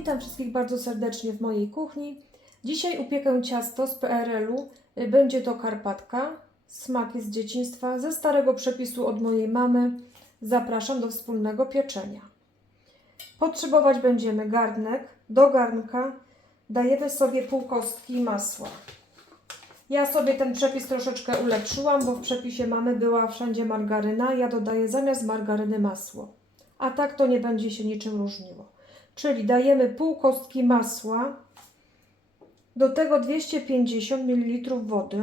Witam wszystkich bardzo serdecznie w mojej kuchni. Dzisiaj upiekę ciasto z PRL-u. Będzie to karpatka. Smak jest z dzieciństwa. Ze starego przepisu od mojej mamy. Zapraszam do wspólnego pieczenia. Potrzebować będziemy garnek. Do garnka dajemy sobie pół kostki masła. Ja sobie ten przepis troszeczkę ulepszyłam, bo w przepisie mamy była wszędzie margaryna. Ja dodaję zamiast margaryny masło. A tak to nie będzie się niczym różniło. Czyli dajemy pół kostki masła, do tego 250 ml wody.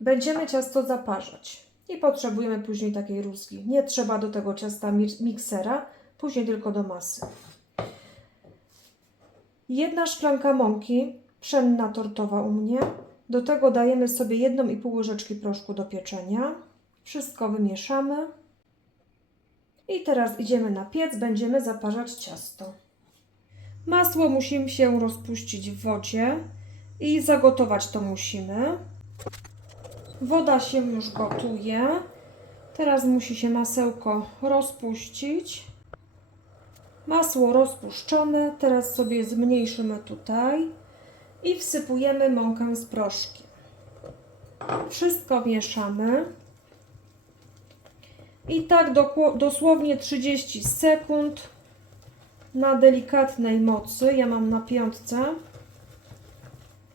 Będziemy ciasto zaparzać i potrzebujemy później takiej rózgi. Nie trzeba do tego ciasta miksera, później tylko do masy. 1 szklanka mąki, pszenna tortowa u mnie. Do tego dajemy sobie 1,5 łyżeczki proszku do pieczenia. Wszystko wymieszamy. I teraz idziemy na piec, będziemy zaparzać ciasto. Masło musi się rozpuścić w wodzie i zagotować to musimy. Woda się już gotuje. Teraz musi się masełko rozpuścić. Masło rozpuszczone. Teraz sobie zmniejszymy tutaj i wsypujemy mąkę z proszkiem. Wszystko mieszamy. I tak dosłownie 30 sekund na delikatnej mocy, ja mam na 5,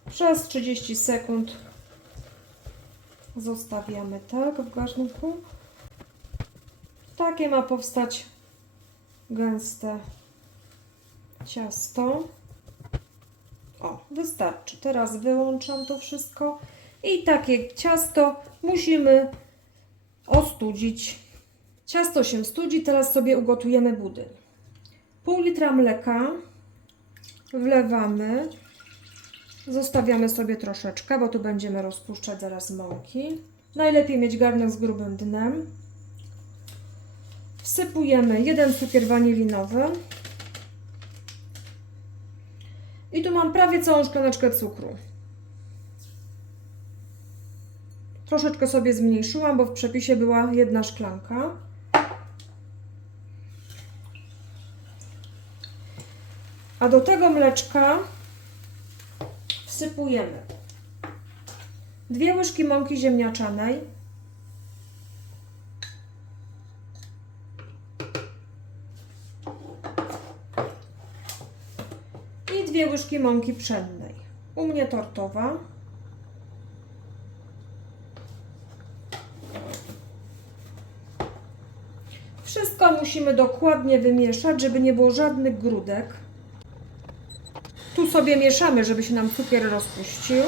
przez 30 sekund zostawiamy tak w garnku. Takie ma powstać gęste ciasto. O, wystarczy. Teraz wyłączam to wszystko i takie ciasto musimy ostudzić. Ciasto się studzi, teraz sobie ugotujemy budyń. Pół litra mleka wlewamy, zostawiamy sobie troszeczkę, bo tu będziemy rozpuszczać zaraz mąki. Najlepiej mieć garnek z grubym dnem. Wsypujemy 1 cukier wanilinowy. I tu mam prawie całą szklaneczkę cukru. Troszeczkę sobie zmniejszyłam, bo w przepisie była 1 szklanka. A do tego mleczka wsypujemy 2 łyżki mąki ziemniaczanej, i 2 łyżki mąki pszennej. U mnie tortowa. Wszystko musimy dokładnie wymieszać, żeby nie było żadnych grudek. Tu sobie mieszamy, żeby się nam cukier rozpuścił.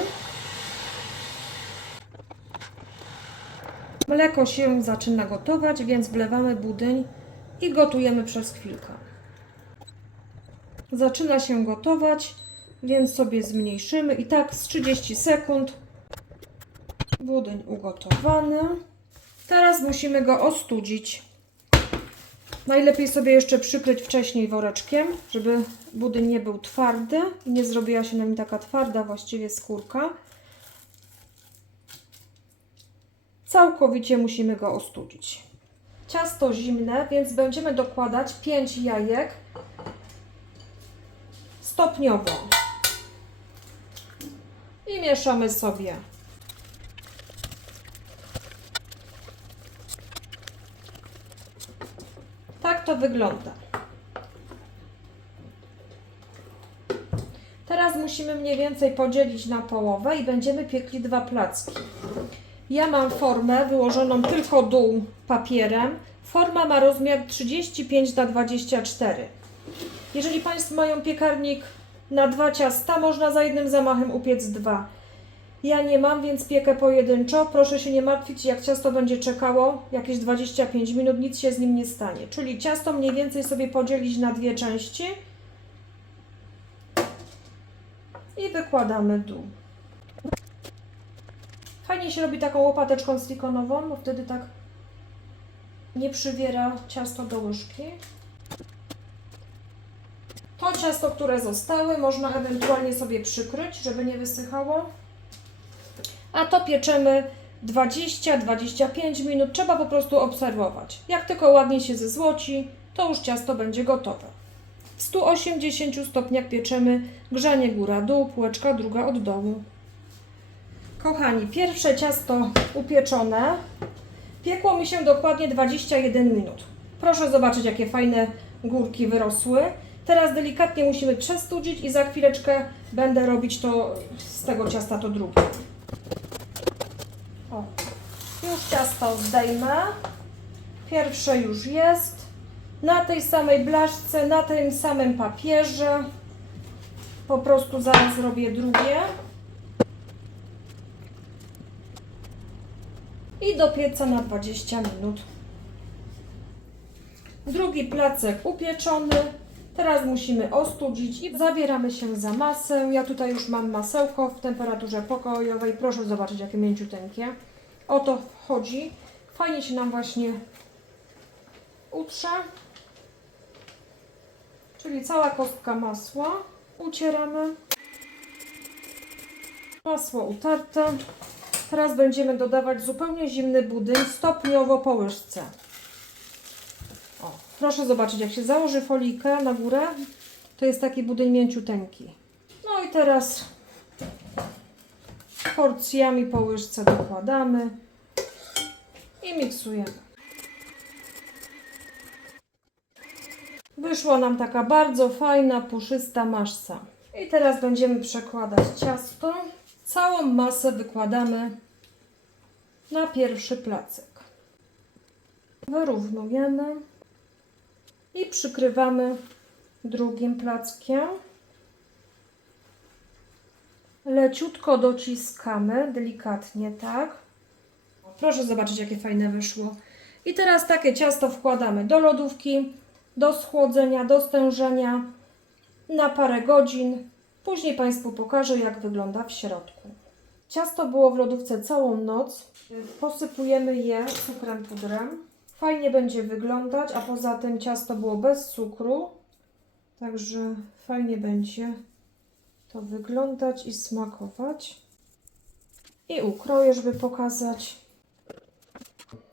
Mleko się zaczyna gotować, więc wlewamy budyń i gotujemy przez chwilkę. Zaczyna się gotować, więc sobie zmniejszymy i tak z 30 sekund budyń ugotowany. Teraz musimy go ostudzić. Najlepiej sobie jeszcze przykryć wcześniej woreczkiem, żeby budyń nie był twardy i nie zrobiła się na nim taka twarda właściwie skórka. Całkowicie musimy go ostudzić. Ciasto zimne, więc będziemy dokładać 5 jajek stopniowo. I mieszamy sobie. Tak to wygląda. Teraz musimy mniej więcej podzielić na połowę i będziemy piekli 2 placki. Ja mam formę wyłożoną tylko dół papierem. Forma ma rozmiar 35×24. Jeżeli Państwo mają piekarnik na 2 ciasta, można za jednym zamachem upiec 2. Ja nie mam, więc piekę pojedynczo. Proszę się nie martwić, jak ciasto będzie czekało jakieś 25 minut, nic się z nim nie stanie. Czyli ciasto mniej więcej sobie podzielić na 2 części i wykładamy dół. Fajnie się robi taką łopateczką silikonową, bo wtedy tak nie przywiera ciasto do łyżki. To ciasto, które zostały, można ewentualnie sobie przykryć, żeby nie wysychało. A to pieczemy 20-25 minut. Trzeba po prostu obserwować. Jak tylko ładnie się zezłoci, to już ciasto będzie gotowe. W 180 stopniach pieczemy, grzanie góra-dół, półeczka druga od dołu. Kochani, pierwsze ciasto upieczone. Piekło mi się dokładnie 21 minut. Proszę zobaczyć, jakie fajne górki wyrosły. Teraz delikatnie musimy przestudzić i za chwileczkę będę robić to z tego ciasta to drugie. O, już ciasto zdejmę. Pierwsze już jest. Na tej samej blaszce, na tym samym papierze. Po prostu zaraz zrobię drugie. I do pieca na 20 minut. Drugi placek upieczony. Teraz musimy ostudzić i zabieramy się za masę. Ja tutaj już mam masełko w temperaturze pokojowej. Proszę zobaczyć, jakie mięciuteńkie. O to chodzi. Fajnie się nam właśnie utrze. Czyli cała kostka masła. Ucieramy. Masło utarte. Teraz będziemy dodawać zupełnie zimny budyń stopniowo po łyżce. O, proszę zobaczyć, jak się założy folijkę na górę, to jest taki budyń mięciuteńki. No i teraz porcjami po łyżce dokładamy i miksujemy. Wyszła nam taka bardzo fajna, puszysta masa. I teraz będziemy przekładać ciasto. Całą masę wykładamy na pierwszy placek. Wyrównujemy i przykrywamy drugim plackiem. Leciutko dociskamy, delikatnie, tak. Proszę zobaczyć, jakie fajne wyszło. I teraz takie ciasto wkładamy do lodówki, do schłodzenia, do stężenia na parę godzin. Później Państwu pokażę, jak wygląda w środku. Ciasto było w lodówce całą noc. Posypujemy je cukrem pudrem. Fajnie będzie wyglądać, a poza tym ciasto było bez cukru. Także fajnie będzie to wyglądać i smakować. I ukroję, żeby pokazać.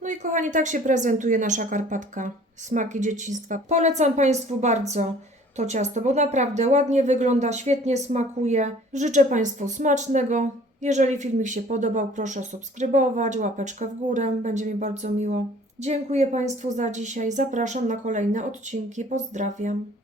No i kochani, tak się prezentuje nasza Karpatka. Smaki dzieciństwa. Polecam Państwu bardzo to ciasto, bo naprawdę ładnie wygląda, świetnie smakuje. Życzę Państwu smacznego. Jeżeli filmik się podobał, proszę subskrybować, łapeczkę w górę, będzie mi bardzo miło. Dziękuję Państwu za dzisiaj. Zapraszam na kolejne odcinki. Pozdrawiam.